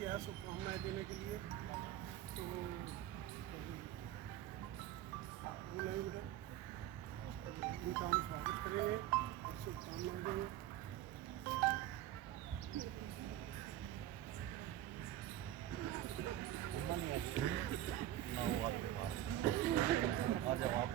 किया है शुभकामनाएँ देने के लिए। तो बोलेंगे बेटा, उनका हम स्वागत करेंगे और शुभकामनाएँ देंगे। आ जाओ आप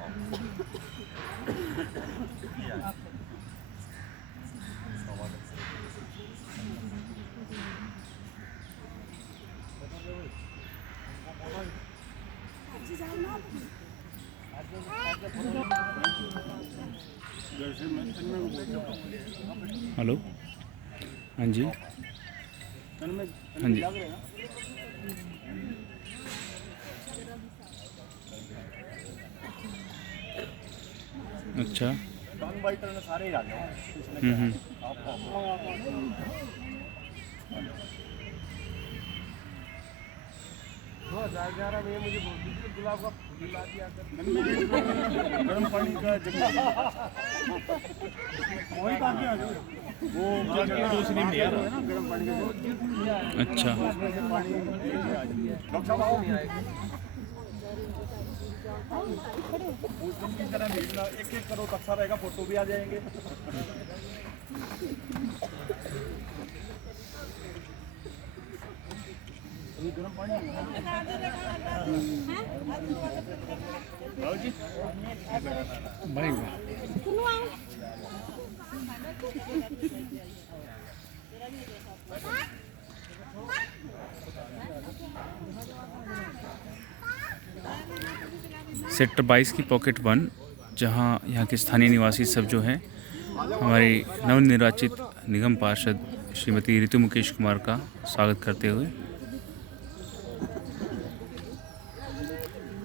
हेलो, हाँ जी, हाँ जी। अच्छा, डॉन बाइटर में सारे ही आ जाओ। मुझे गुलाब का फूल ला दिया गर्म पानी का वही काफी आ जाओ। वो दूसरी में यार है ना गर्म पानी का। अच्छा, डॉक्टर साहब आओ। उस दिन की तरह भेजना, एक एक करो तो अच्छा रहेगा, फोटो भी आ जाएंगे। गर्म पानी भाई सेक्टर 22 की पॉकेट 1, जहां यहाँ के स्थानीय निवासी सब जो हैं हमारी नवनिर्वाचित निगम पार्षद श्रीमती ऋतु मुकेश कुमार का स्वागत करते हुए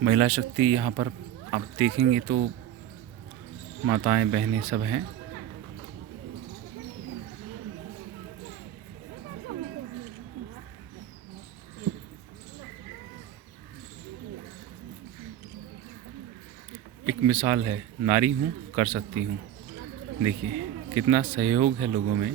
महिला शक्ति यहाँ पर आप देखेंगे तो माताएं बहनें सब हैं। एक मिसाल है, नारी हूँ कर सकती हूँ। देखिए कितना सहयोग है लोगों में।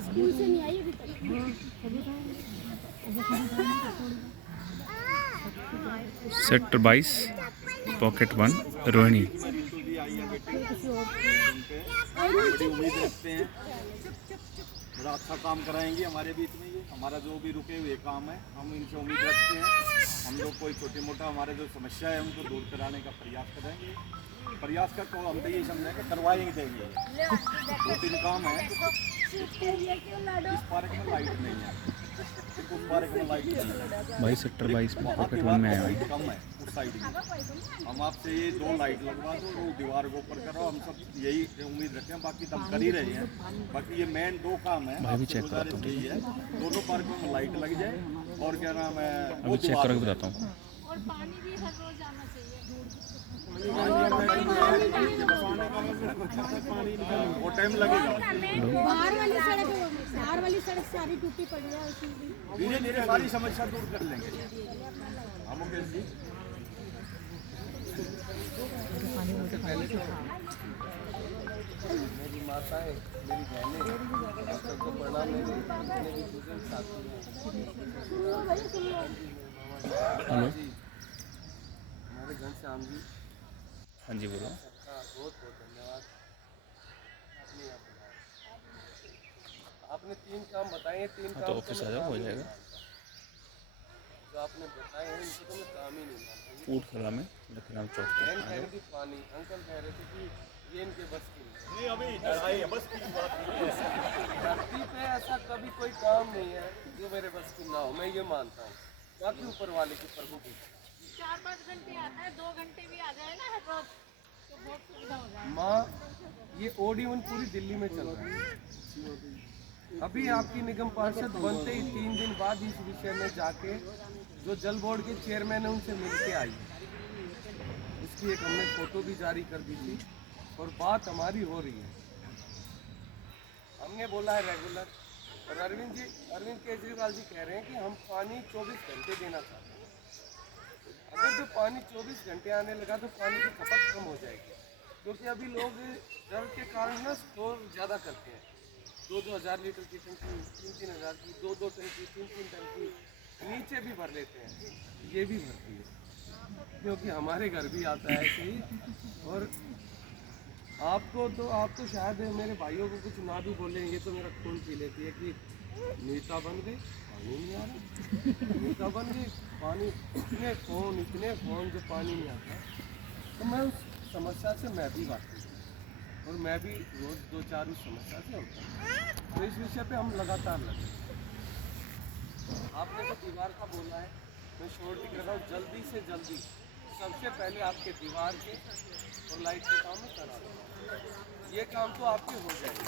स्कूल से नहीं आई अभी तक। Sector 22 pocket 1 Rohini. उम्मीद रखते हैं बड़ा अच्छा काम कराएंगे हमारे बीच में। ये हमारा जो भी रुके हुए काम है, हम इनसे उम्मीद रखते हैं हम लोग कोई छोटे मोटा हमारे जो समस्या है उनको दूर कराने का प्रयास करेंगे। प्रयास का तो हम तो यही समझें कि करवाएंगे देंगे। 2-3 काम है। इस पार्क में लाइट नहीं है, उस पार्क में लाइट नहीं है। भाई सेक्टर 22 में पॉकेट 1 में आया है। कम है उस साइड में। हम आपसे ये 2 लाइट लगवा दो, वो दीवार के ऊपर करो। हम सब यही उम्मीद रखते हैं, बाकी तो हम कर ही रहे हैं। बाकी ये मेन 2 काम है। भाई भी चेक कराता हूँ, यही है, दोनों पार्कों में लाइट लग जाए और क्या नाम है अभी चेक करके बताता हूँ। और पानी भी हर रोज आना चाहिए। वो टाइम लगेगा। बाहर वाली सड़क सारी टूटी पड़ी है, उसमें भी धीरे धीरे सारी समस्या दूर कर लेंगे हम। मेरी माता है, मेरी बहनें, सबको प्रणाम। मेरे भी बुजुर्ग साथी हेलो, हमारे घर से आम जी। हाँ जी बोलो। बहुत बहुत धन्यवाद। आपने 3 काम बताए, 3 हाँ काम तो ऑफिस आ जाओ, हो जाएगा। जो आपने बताए हैं इनको तो मैं काम ही नहीं मानता। फूड खला में लखनऊ चौक पे बहन आ कह जाओ। रही थी पानी, अंकल कह रहे थे कि ये इनके बस की नहीं। अभी बस की बात नहीं है। धरती पे ऐसा कभी कोई काम नहीं है जो मेरे बस की ना हो, मैं ये मानता हूँ। बाकी ऊपर वाले की प्रभु की 4-5 घंटे आता है, 2 घंटे भी आ जाए ना हर रोज तो बहुत सुविधा हो जाए। माँ, ये OD1 पूरी दिल्ली में चल रहा है। अभी आपकी निगम पार्षद बनते ही 3 दिन बाद इस विषय में जाके जो जल बोर्ड के चेयरमैन है उनसे मिल के आई, उसकी एक हमने फोटो भी जारी कर दी थी और बात हमारी हो रही है। हमने बोला है रेगुलर, और अरविंद केजरीवाल जी कह रहे हैं कि हम पानी 24 घंटे देना चाहते हैं। अगर जो पानी 24 घंटे आने लगा तो पानी की खपत कम हो जाएगी, क्योंकि अभी लोग डर के कारण ना स्टोर ज़्यादा करते हैं। 2-2 हज़ार लीटर की टंकी, 3-3 हज़ार की, 2-2 टंकी, 3-3 टंकी नीचे भी भर लेते हैं, ये भी भरती है, क्योंकि हमारे घर भी आता है ऐसे ही। और आपको तो शायद मेरे भाइयों को कुछ ना भी बोलेंगे तो मेरा खून पी लेती है कि नेता बन गए, पानी नहीं आ रहा, नेता बन गए, पानी, इतने फ़ोन जो पानी नहीं आता। तो मैं उस समस्या से मैं भी वाकिफ हूँ और मैं भी रोज़ 2-4 उस समस्या से होता हूँ। तो इस विषय पे हम लगातार लगे। आपने जो दीवार का बोला है, मैं श्योरिटी कर रहा हूँ जल्दी से जल्दी सबसे पहले आपके दीवार के और लाइट के काम में करा दूँगा। ये काम तो आपके हो जाएंगे।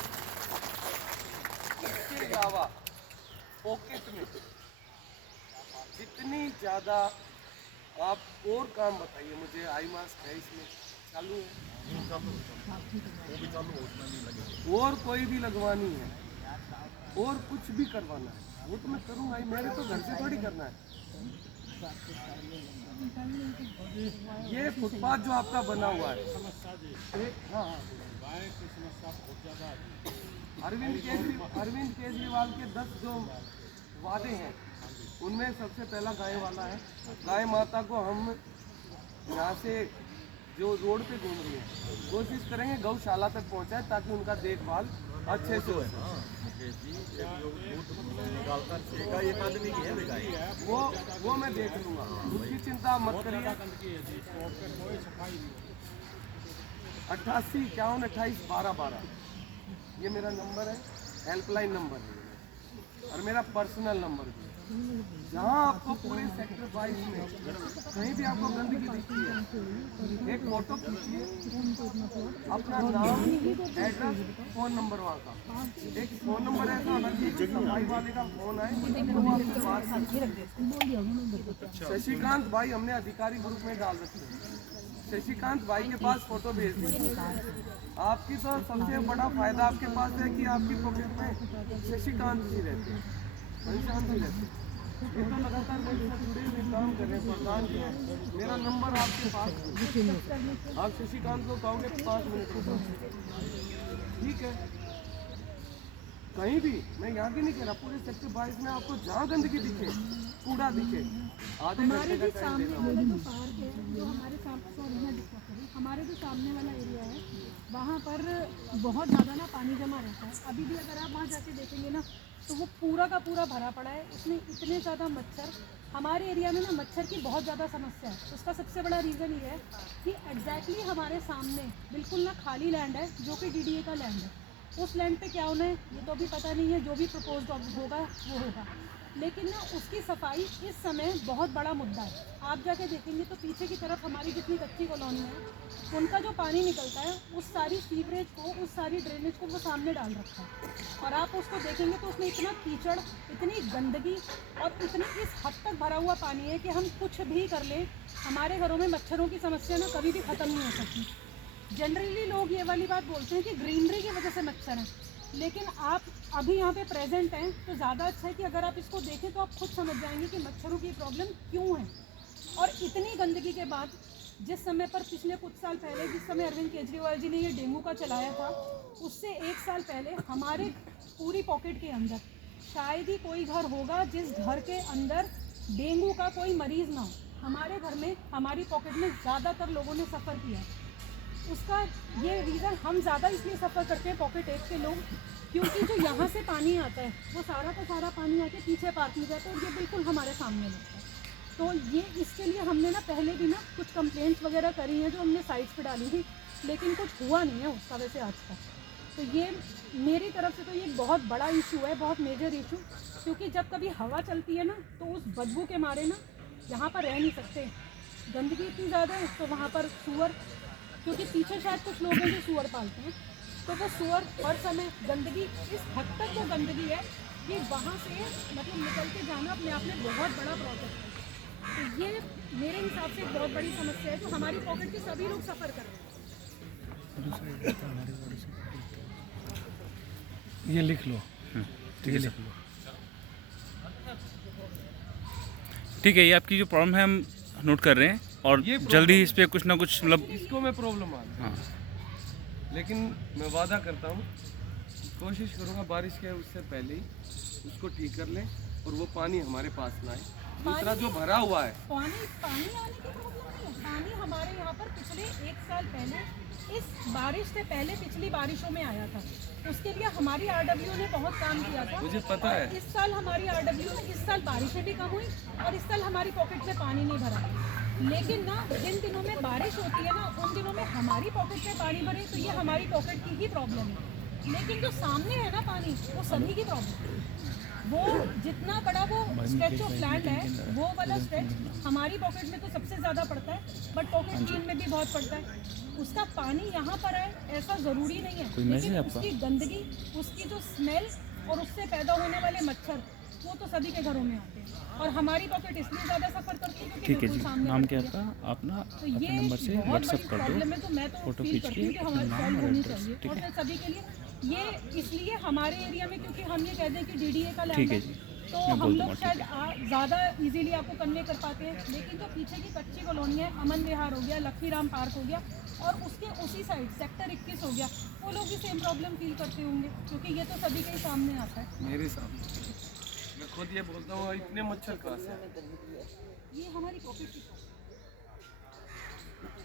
इसके अलावा पॉकेट में जितनी ज़्यादा आप और काम बताइए मुझे। आई मास्क है इसमें चालू है, और कोई भी लगवानी है और कुछ भी करवाना है वो तो मैं करूँगा ही, मेरे तो घर से थोड़ी करना है। ये फुटपाथ जो आपका बना हुआ है, हाँ, अरविंद केजरीवाल के 10 जो वादे हैं उनमें सबसे पहला गाय वाला है। गाय माता को हम यहाँ से जो रोड पे घूम रही है कोशिश करेंगे गौशाला तक पहुँचाए ताकि उनका देखभाल अच्छे से हो। वो मैं देख लूँगा, उसकी चिंता मत करिए। 88 51 28 12 12 ये मेरा नंबर है, हेल्पलाइन नंबर है और मेरा पर्सनल नंबर भी है। जहाँ आपको पूरे सेक्टर 22 में कहीं भी आपको गंदगी दिखती है, एक फोटो खींचिए, अपना नाम, एड्रेस, फ़ोन नंबर वहाँ का, एक फ़ोन नंबर ऐसा होना चाहिए सफाई वाले का फ़ोन आए तो आपको बात। शशिकांत भाई हमने अधिकारी ग्रुप में डाल रखे हैं, शशिकांत भाई के पास फोटो भेज दीजिए। आपकी तो सबसे बड़ा फायदा आपके पास है कि आपकी पॉकेट में शशिकांत जी रहते हैं, घनश्याम जी रहते हैं। ये तो लगातार मेरे साथ जुड़े हुए काम कर रहे हैं। प्रधान जी मेरा नंबर आपके पास, आप शशिकांत को कहोगे 5 मिनट रुको, ठीक है। कहीं भी मैं यहाँ की नहीं कह रहा, पूरे सेक्टर 22 में आपको जहाँ गंदगी दिखे, कूड़ा दिखे, आधे घंटे का टाइम देना होगा। जो पार्क है जो हमारे हमारे जो सामने वाला एरिया है वहाँ पर बहुत ज़्यादा ना पानी जमा रहता है। अभी भी अगर आप वहाँ जाके देखेंगे ना तो वो पूरा का पूरा भरा पड़ा है। उसमें इतने ज़्यादा मच्छर, हमारे एरिया में ना मच्छर की बहुत ज़्यादा समस्या है। उसका सबसे बड़ा रीज़न ये है कि एग्जैक्टली हमारे सामने बिल्कुल ना खाली लैंड है जो कि DDA का लैंड है। उस लैंड पे क्या होना है ये तो अभी पता नहीं है, जो भी प्रपोज्ड होगा वो होगा, लेकिन ना उसकी सफाई इस समय बहुत बड़ा मुद्दा है। आप जाके देखेंगे तो पीछे की तरफ हमारी जितनी कच्ची कॉलोनी है उनका जो पानी निकलता है उस सारी सीवरेज को, उस सारी ड्रेनेज को वो सामने डाल रखा है, और आप उसको देखेंगे तो उसमें इतना कीचड़, इतनी गंदगी और इतनी इस हद तक भरा हुआ पानी है कि हम कुछ भी कर लें हमारे घरों में मच्छरों की समस्या ना कभी भी ख़त्म नहीं हो सकती। जनरली लोग ये वाली बात बोलते हैं कि ग्रीनरी की वजह से मच्छर हैं, लेकिन आप अभी यहाँ पे प्रेजेंट हैं तो ज़्यादा अच्छा है कि अगर आप इसको देखें तो आप खुद समझ जाएंगे कि मच्छरों की प्रॉब्लम क्यों है। और इतनी गंदगी के बाद जिस समय पर पिछले कुछ साल पहले जिस समय अरविंद केजरीवाल जी ने ये डेंगू का चलाया था, उससे 1 साल पहले हमारे पूरी पॉकेट के अंदर शायद ही कोई घर होगा जिस घर के अंदर डेंगू का कोई मरीज़ ना हो। हमारे घर में, हमारी पॉकेट में ज़्यादातर लोगों ने सफ़र किया। उसका ये रीज़न हम ज़्यादा इसलिए सफ़र करते हैं पॉकेट 1 के लोग, क्योंकि जो यहाँ से पानी आता है वो सारा का सारा पानी आके पीछे पार्क में जाता है और ये बिल्कुल हमारे सामने लगता है। तो ये इसके लिए हमने ना पहले भी ना कुछ कंप्लेंट्स वगैरह करी हैं जो हमने साइट्स पे डाली थी, लेकिन कुछ हुआ नहीं है उसका वैसे आज तक। तो ये मेरी तरफ से तो ये बहुत बड़ा इशू है, बहुत मेजर इशू, क्योंकि जब कभी हवा चलती है ना तो उस बदबू के मारे ना यहाँ पर रह नहीं सकते, गंदगी इतनी ज़्यादा है। तो वहाँ पर सूअर, क्योंकि पीछे शायद कुछ लोग हैं जो सूअर पालते हैं, तो वो सूअर हर समय गंदगी, इस हद तक वो गंदगी है कि वहाँ से मतलब निकल के जाना अपने आप में बहुत बड़ा प्रोजेक्ट है। तो ये मेरे हिसाब से एक बहुत बड़ी समस्या है, जो हमारी पॉकेट के सभी लोग सफ़र कर रहे हैं। ये लिख लो, ठीक है लिख लो। ठीक है, ये आपकी जो प्रॉब्लम है हम नोट कर रहे हैं और ये जल्दी इस पे कुछ ना कुछ मतलब इसको मैं प्रॉब्लम आ हाँ लेकिन मैं वादा करता हूँ, कोशिश करूँगा बारिश के उससे पहले ही उसको ठीक कर लें और वो पानी हमारे पास ना आए। दूसरा जो भरा हुआ है, पानी आने की प्रॉब्लम नहीं है। पानी हमारे यहाँ पर पिछले 1 साल पहले, इस बारिश से पहले पिछली बारिशों में आया था, उसके लिए हमारी आरडब्ल्यू ने बहुत काम किया था। मुझे पता और है। इस साल हमारी आरडब्ल्यू ने, इस साल बारिशें भी कम हुई और इस साल हमारी पॉकेट में पानी नहीं भरा। लेकिन ना जिन दिनों में बारिश होती है ना, उन दिनों में हमारी पॉकेट में पानी भरे तो ये हमारी पॉकेट की ही प्रॉब्लम है। लेकिन जो सामने है ना पानी, वो सभी की प्रॉब्लम है। वो जितना बड़ा वो स्ट्रेच ऑफ लैंड है, वो वाला स्ट्रेच हमारी पॉकेट में तो सबसे ज़्यादा पड़ता है, बट पॉकेट 3 में भी बहुत पड़ता है। उसका पानी यहाँ पर है ऐसा ज़रूरी नहीं है, लेकिन उसकी गंदगी, उसकी जो स्मेल और उससे पैदा होने वाले मच्छर, वो तो सभी के घरों में आते हैं। और हमारी पॉकेट इसलिए ज़्यादा सफ़र करती है क्योंकि ठीक है बिल्कुल जी। सामने नाम पड़ती क्या है। आपका? आप ना तो अपने ये नंबर से बहुत व्हाट्सअप बड़ी कर दो, प्रॉब्लम है, तो मैं तो फोटो फील खींच करती के हूँ कि हमारे नाम सॉल्व और होनी एड्रेस, चाहिए। ठीक और है? मैं सभी के लिए ये इसलिए हमारे एरिया में, क्योंकि हम ये कहते हैं कि डीडीए का लैंड ठीक है है, जी, तो मैं हम बोल लोग दूँगा, शायद ज़्यादा इजीली आपको कन्वे कर पाते हैं। लेकिन जो पीछे की कच्ची कॉलोनी है, अमन विहार हो गया, लक्ष्मीराम पार्क हो गया, और उसके उसी साइड सेक्टर 21 हो गया, वो लोग भी सेम प्रॉब्लम फील करते होंगे, क्योंकि ये तो सभी के ही सामने आता है। मेरे सामने मैं खुद ये बोलता हूँ, इतने मच्छर कहाँ से आए? ये हमारी पॉकेट की प्रॉब्लम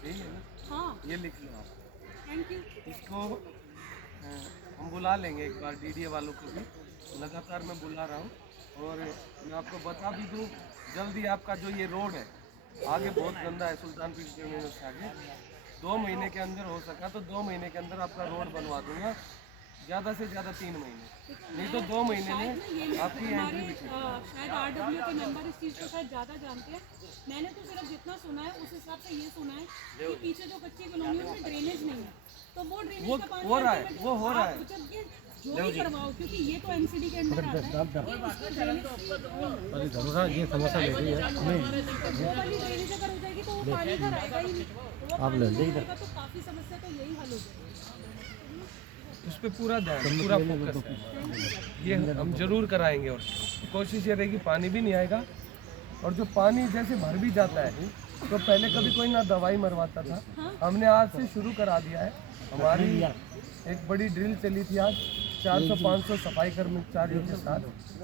यही है ना? हाँ, ये लिख लो आप। Thank you. इसको हम बुला लेंगे एक बार, डीडीए वालों को भी लगातार मैं बुला रहा हूँ। और मैं आपको बता भी दूँ, जल्दी आपका जो ये रोड है आगे बहुत गंदा है, सुल्तानपुर टर्मिनल से आगे, 2 महीने के अंदर हो सका तो 2 महीने के अंदर आपका रोड बनवा दूंगा, ज़्यादा से ज़्यादा 3 महीने, नहीं तो 2 महीने में आपकी एंट्री भी ठीक। शायद आरडब्ल्यू के मेंबर इस चीज़ को शायद ज़्यादा जानते हैं। मैंने तो सिर्फ जितना सुना है उस हिसाब से ये सुना है कि पीछे जो कच्ची कॉलोनी है उसमें ड्रेनेज नहीं है, तो वो ड्रेनेज का पानी हो रहा है, वो हो रहा है। आप जब ये जो भी करवाओ, क्योंकि ये तो एमसीडी के अंदर आता है, उसमें ड्रेनेज ये समस्या ले रही है वो वाली ड्रेनेज अगर हो जाएगी तो वो पानी घर आएगा ही नहीं, तो वो पानी नहीं आएगा तो काफ़ी समस्या तो यही हल हो जाएगी। उस पर पूरा ध्यान, पूरा फोकस है, ये हम जरूर कराएंगे। और कोशिश ये रहेगी पानी भी नहीं आएगा। और जो पानी जैसे भर भी जाता है, तो पहले कभी कोई ना दवाई मरवाता था, हमने आज से शुरू करा दिया है। हमारी एक बड़ी ड्रिल चली थी आज, 400-500 सफाई कर्मचारियों के साथ,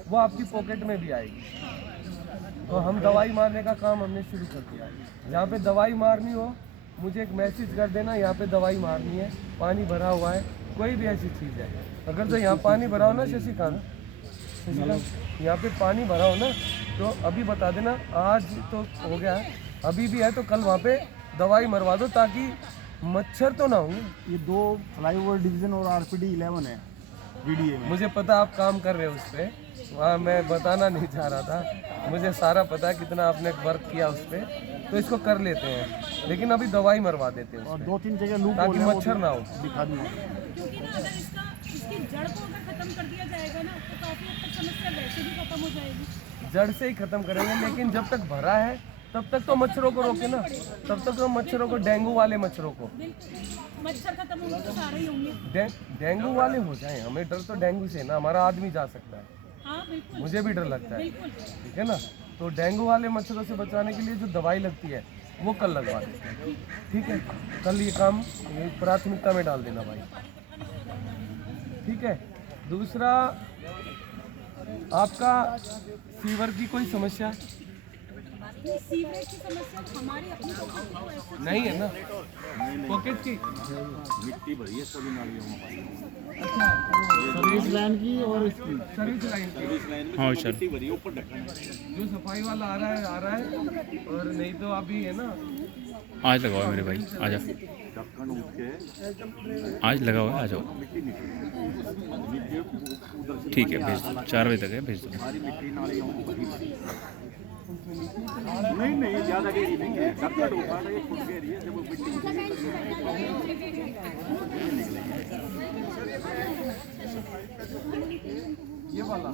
वो आपकी पॉकेट में भी आएगी। तो हम दवाई मारने का काम हमने शुरू कर दिया है। जहाँ पे दवाई मारनी हो मुझे एक मैसेज कर देना, यहाँ पे दवाई मारनी है, पानी भरा हुआ है, कोई भी ऐसी चीज़ है। अगर तो यहाँ पानी भरा हो ना शशिकांत, यहाँ पे पानी भरा हो ना, तो अभी बता देना, आज तो हो गया है, अभी भी है तो कल वहाँ पे दवाई मरवा दो, ताकि मच्छर तो ना होंगे। ये 2 फ्लाईओवर डिवीजन और आरपीडी 11 है डीडीए में। मुझे पता आप काम कर रहे हो उस पर, वहाँ मैं बताना नहीं चाह रहा था, मुझे सारा पता है कितना आपने वर्क किया उस पर, तो इसको कर लेते हैं। लेकिन अभी दवाई मरवा देते हैं और 2-3 जगह लूप ताकि मच्छर ना हो। दिखा दूँ क्योंकि ना अगर इसकी जड़ को अगर खत्म कर दिया जाएगा ना, तो काफ़ी हद तक समस्या वैसे भी खत्म हो जाएगी। जड़ से ही खत्म करेंगे, लेकिन जब तक भरा है तब तक तो मच्छरों को रोके ना, तब तक तो मच्छरों को, डेंगू वाले मच्छरों को, बिल्कुल मच्छर खत्म होंगे तो सारे ही होंगे। डेंगू वाले हो जाए, हमें डर तो डेंगू से ना, हमारा आदमी जा सकता है, हाँ बिल्कुल, मुझे भी डर लगता है, बिल्कुल। ठीक है ना। तो डेंगू वाले मच्छरों से बचाने के लिए जो दवाई लगती है वो कल लगवा देते हैं, ठीक है। कल ये काम ये प्राथमिकता में डाल देना भाई, ठीक है। दूसरा, आपका फीवर की कोई समस्या सीवरेज की समस्या हमारी अपनी पॉकेट की तो ऐसा नहीं है ना, पॉकेट की मिट्टी भरी है सभी नालियों में। अच्छा, तो सर्विस लाइन की और इसकी सर्विस लाइन की सर्विस लाइन में हाँ, जिसमें चल। मिट्टी भरी है ऊपर ढक्कन है। जो सफाई वाला आ रहा है और नहीं तो अभी है ना आज लगाओ मेरे भाई, आ जा। ढक्कन उठ के आज लगा हुआ है, आ जाओ। मिट्टी निकली नीचे उधर से ठीक है, भेज दो, 4 बजे तक है, भेज दो। हमारी मिट्टी नाली नहीं नहीं ज़्यादा गहरी नहीं है, ढक्कन उठा रही है, खुद गहरी है, जब वो मिट्टी ये वाला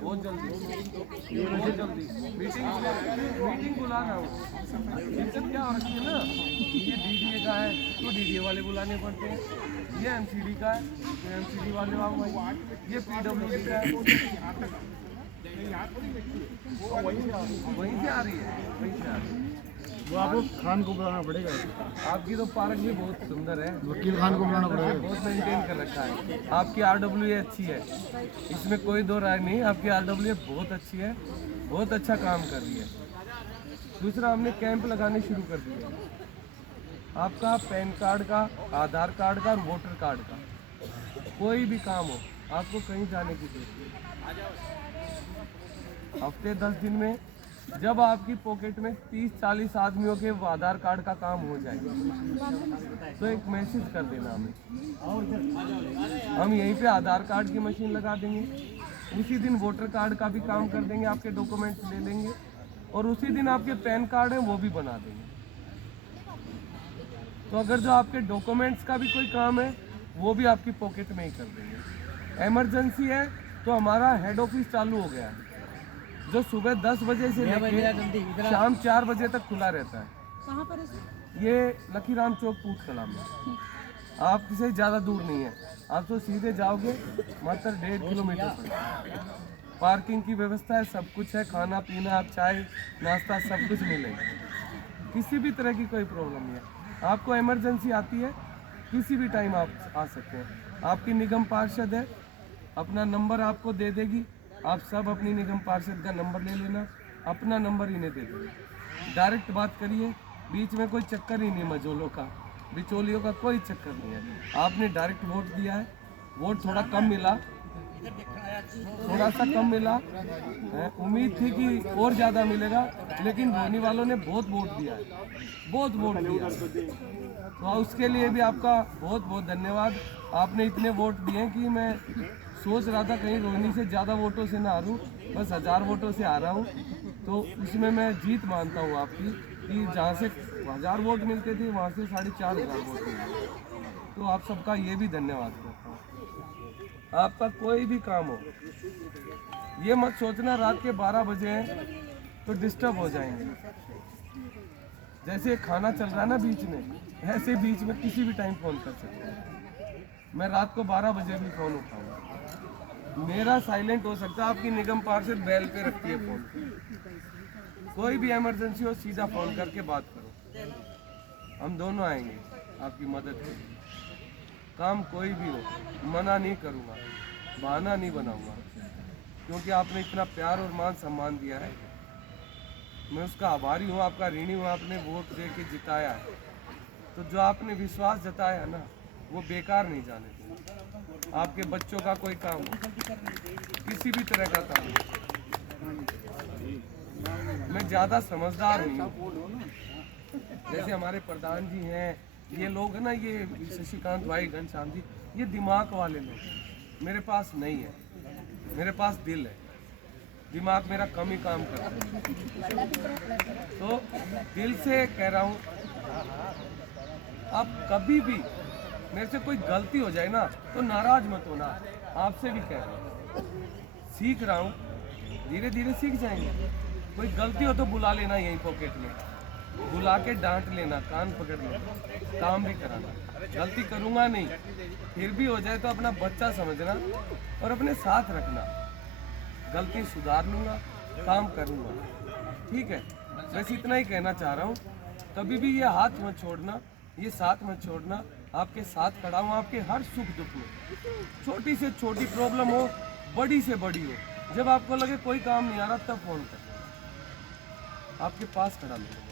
बहुत जल्दी मीटिंग बुला रहा हूँ। इनसे क्या हो रखी है ना, ये डीडीए का है तो डीडीए वाले बुलाने पड़ते हैं, ये एमसीडी का है तो एमसीडी वाले आओ, ये पीडब्ल्यूडी का है वहीं से आ रही है। वो आपको खान को बुलाना पड़ेगा। आपकी तो पार्क भी बहुत सुंदर है, वकील खान को बुलाना पड़ेगा। बहुत मेंटेन कर रखा है। आपकी RWA अच्छी है, इसमें कोई दो राय नहीं। आपकी RWA बहुत अच्छी है, बहुत अच्छा काम कर रही है। दूसरा, हमने कैंप लगाने शुरू कर दिए। आपका पैन कार्ड का, आधार कार्ड का और वोटर कार्ड का कोई भी काम हो, आपको कहीं जाने की जरूरत नहीं। हफ्ते 10 दिन में जब आपकी पॉकेट में 30-40 आदमियों के आधार कार्ड का काम हो जाए तो एक मैसेज कर देना हमें, हम यहीं पे आधार कार्ड की मशीन लगा देंगे। उसी दिन वोटर कार्ड का भी काम कर देंगे, आपके डॉक्यूमेंट्स ले लेंगे और उसी दिन आपके पैन कार्ड हैं वो भी बना देंगे। तो अगर जो आपके डॉक्यूमेंट्स का भी कोई काम है वो भी आपकी पॉकेट में ही कर देंगे। इमरजेंसी है तो हमारा हेड ऑफिस चालू हो गया है, जो सुबह 10 बजे से लेकर शाम 4 बजे तक खुला रहता है। कहाँ पर है सर? ये लकीराम चौक पूछ कला में, आप से ज़्यादा दूर नहीं है। आप तो सीधे जाओगे मात्र 1.5 किलोमीटर पर। पार्किंग की व्यवस्था है, सब कुछ है, खाना पीना, आप चाय नाश्ता सब कुछ मिलेगा। किसी भी तरह की कोई प्रॉब्लम नहीं है। आपको इमरजेंसी आती है किसी भी टाइम आप आ सकते हैं। आपकी निगम पार्षद है, अपना नंबर आपको दे देगी। आप सब अपनी निगम पार्षद का नंबर ले लेना, अपना नंबर इन्हें दे देना, डायरेक्ट बात करिए। बीच में कोई चक्कर ही नहीं, मजोलों का, बिचौलियों का कोई चक्कर नहीं है। आपने डायरेक्ट वोट दिया है, वोट थोड़ा कम मिला, थोड़ा सा कम मिला, उम्मीद थी कि और ज़्यादा मिलेगा, लेकिन रोहनी वालों ने बहुत वोट दिया है, बहुत वोट दिया है। तो उसके लिए भी आपका बहुत बहुत धन्यवाद। आपने इतने वोट दिए कि मैं सोच रहा था कहीं रोहिणी से ज़्यादा वोटों से ना हारूं, बस 1000 वोटों से आ रहा हूं। तो इसमें मैं जीत मानता हूं आपकी, कि जहां से 1000 वोट मिलते थे वहां से 4500 वोट मिले। तो आप सबका ये भी धन्यवाद करता हूँ। आपका कोई भी काम हो, ये मत सोचना रात के 12 बजे हैं तो डिस्टर्ब हो जाएंगे। जैसे खाना चल रहा है ना बीच में, ऐसे बीच में किसी भी टाइम फ़ोन कर सकते हैं। मैं रात को 12 बजे भी फ़ोन उठाऊंगा, मेरा साइलेंट हो सकता है, आपकी निगम पार्षद बेल पे रखती है फ़ोन। कोई भी इमरजेंसी हो सीधा फ़ोन करके बात करो, हम दोनों आएंगे आपकी मदद के लिए। काम कोई भी हो, मना नहीं करूँगा, बहाना नहीं बनाऊँगा, क्योंकि आपने इतना प्यार और मान सम्मान दिया है। मैं उसका आभारी हूँ, आपका ऋणी हूँ। आपने वोट दे के जिताया है, तो जो आपने विश्वास जताया ना वो बेकार नहीं जाने दें। आपके बच्चों का कोई काम हो, किसी भी तरह का काम हो, मैं ज़्यादा समझदार नहीं हूँ। जैसे हमारे प्रधान जी हैं, ये लोग हैं ना, ये शशिकांत भाई, घनश्याम जी, ये दिमाग वाले लोग हैं। मेरे पास नहीं है, मेरे पास दिल है। दिमाग मेरा कम ही काम करता है। तो दिल से कह रहा हूँ, आप कभी भी मेरे से कोई गलती हो जाए ना तो नाराज मत होना। आपसे भी कह रहा हूँ, सीख रहा हूँ, धीरे धीरे सीख जाएंगे। कोई गलती हो तो बुला लेना, यहीं पॉकेट में बुला के डांट लेना, कान पकड़ लेना, काम भी कराना। गलती करूँगा नहीं, फिर भी हो जाए तो अपना बच्चा समझना और अपने साथ रखना। गलती सुधार लूँगा, काम करूँगा, ठीक है। बस इतना ही कहना चाह रहा हूँ। कभी भी ये हाथ मत छोड़ना, ये साथ मत छोड़ना। आपके साथ खड़ा हूँ, आपके हर सुख दुख में। छोटी से छोटी प्रॉब्लम हो, बड़ी से बड़ी हो, जब आपको लगे कोई काम नहीं आ रहा तब फ़ोन कर, आपके पास खड़ा मिलूँगा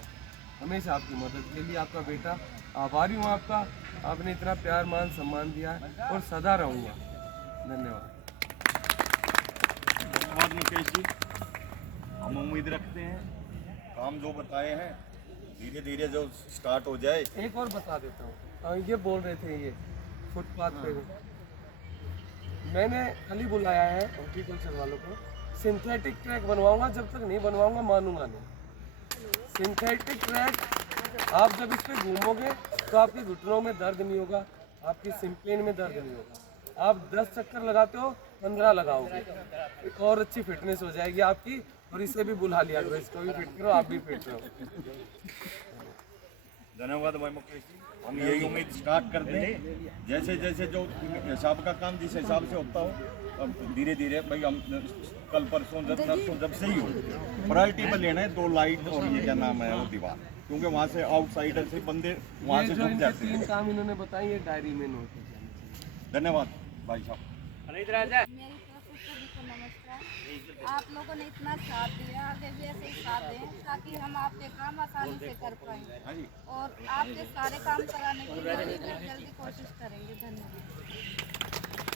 हमेशा आपकी मदद के लिए। आपका बेटा आभारी हूँ आपका, आपने इतना प्यार मान सम्मान दिया है और सदा रहूँगा। धन्यवाद। धन्यवाद मुकेश जी। हम उम्मीद रखते हैं काम जो बताए हैं धीरे धीरे जो स्टार्ट हो जाए। एक और बता देता हूँ, ये बोल रहे थे ये फुटपाथ पे मैंने कल ही बुलाया है हॉर्टिकल्चर वालों को। सिंथेटिक ट्रैक बनवाऊंगा, जब तक नहीं बनवाऊंगा मानूंगा नहीं। सिंथेटिक ट्रैक आप जब इस पे घूमोगे तो आपके घुटनों में दर्द नहीं होगा, आपकी सिम्पेन में दर्द नहीं होगा। आप 10 चक्कर लगाते हो 15 लगाओगे, एक और अच्छी फिटनेस हो जाएगी आपकी। और इसे भी बुला लिया करो, इसको भी फिट करो, आप भी फिट रहो। धन्यवाद भाई मुकेश जी। हम यही उम्मीद स्टार्ट कर दें, जैसे जैसे जो हिसाब का काम जिस हिसाब से होता हो अब धीरे धीरे भाई हम कल परसों जब से ही हो प्रायोरिटी पर लेना है 2 लाइट और ये क्या नाम है वो दीवार, क्योंकि वहाँ से आउटसाइडर से बंदे वहाँ ये से जो जुड़ इनके जाते 3 हैं। काम इन्होंने बताए ये डायरी में नोट है। धन्यवाद भाई साहब। मेरी तरफ से सभी को नमस्कार। आप लोगों ने इतना साथ दिया, आगे भी ऐसे ही साथ दें ताकि हम आपके काम आसानी से कर पाएँ और आपके सारे काम कराने की जल्दी कोशिश करेंगे। धन्यवाद।